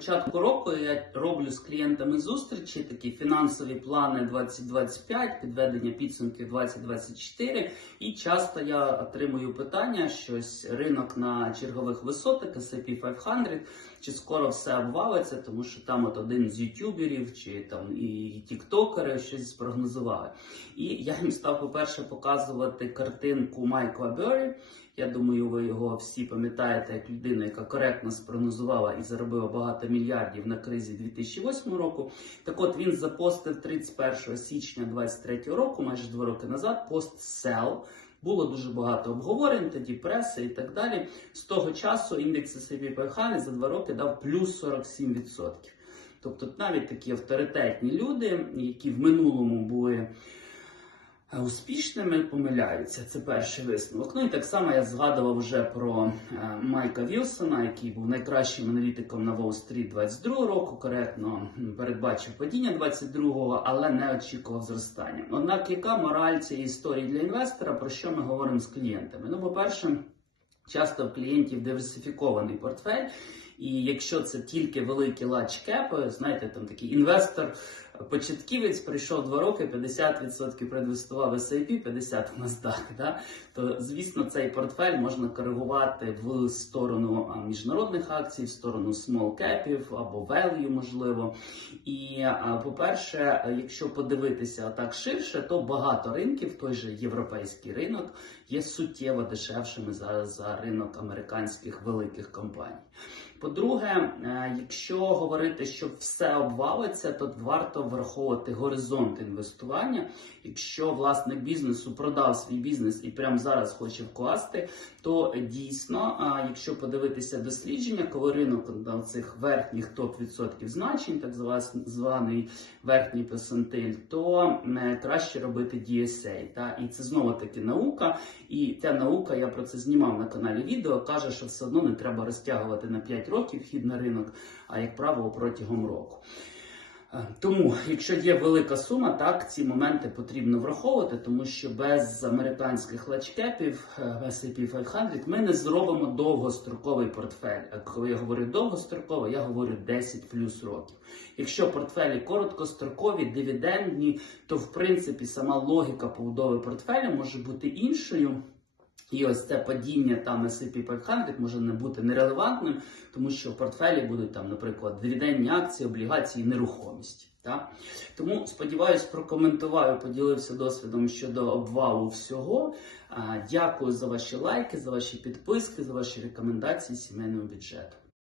початку року я роблю з клієнтами зустрічі, такі фінансові плани 2025, підведення підсумків 2024. І часто я отримую питання, щось ринок на чергових висотах S&P 500, чи скоро все обвалиться, тому що там от один з ютуберів чи там і тіктокери щось спрогнозували. І я їм став, по-перше, показувати картинку Майкла Бері. Я думаю, ви його всі пам'ятаєте як людину, яка коректно спрогнозувала і заробила багато мільярдів на кризі 2008 року. Так от він запостив 31 січня 2023 року, майже два роки назад, пост Sell. Було дуже багато обговорень, тоді преси і так далі. З того часу індекс S&P 500 за два роки дав плюс 47%. Тобто навіть такі авторитетні люди, які в минулому були успішними, помиляються. Це перший висновок. Ну і так само я згадував вже про е, Майка Вілсона, який був найкращим аналітиком на Уолл-стріт 22 року, коректно передбачив падіння 22-го, але не очікував зростання. Однак, яка мораль цієї історії для інвестора, про що ми говоримо з клієнтами? Ну, по-перше, часто в клієнтів диверсифікований портфель. І якщо це тільки великі лач-кепи, знаєте, там такий інвестор, початківець прийшов два роки, 50% проінвестував в S&P, 50% в NASDAQ, да? то звісно цей портфель можна коригувати в сторону міжнародних акцій, в сторону small кепів або value, можливо. І по-перше, якщо подивитися так ширше, то багато ринків, той же європейський ринок, є суттєво дешевшими зараз за ринок американських великих компаній. По-друге, е, якщо говорити, що все обвалиться, то варто враховувати горизонт інвестування. Якщо власник бізнесу продав свій бізнес і прямо зараз хоче вкласти, то дійсно, якщо подивитися дослідження, коли ринок на цих верхніх топ відсотків значень, так званий верхній персентиль, то е, краще робити DSA. Та? І це знову таки наука. І ця наука, я про це знімав на каналі відео, каже, що все одно не треба розтягувати на 5 років вхід на ринок, а як правило, протягом року. Е, Тому, якщо є велика сума, так ці моменти потрібно враховувати, тому що без американських лачкепів е, S&P 500 ми не зробимо довгостроковий портфель. А коли я говорю довгостроковий, я говорю 10 плюс років. Якщо портфелі короткострокові, дивідендні, то в принципі сама логіка побудови портфеля може бути іншою. І ось це падіння там S&P 500 може не бути нерелевантним, тому що в портфелі будуть там, наприклад, дивіденні акції, облігації, нерухомість. Так? Тому сподіваюсь, прокоментував поділився досвідом щодо обвалу всього. Дякую за ваші лайки, за ваші підписки, за ваші рекомендації сімейного бюджету.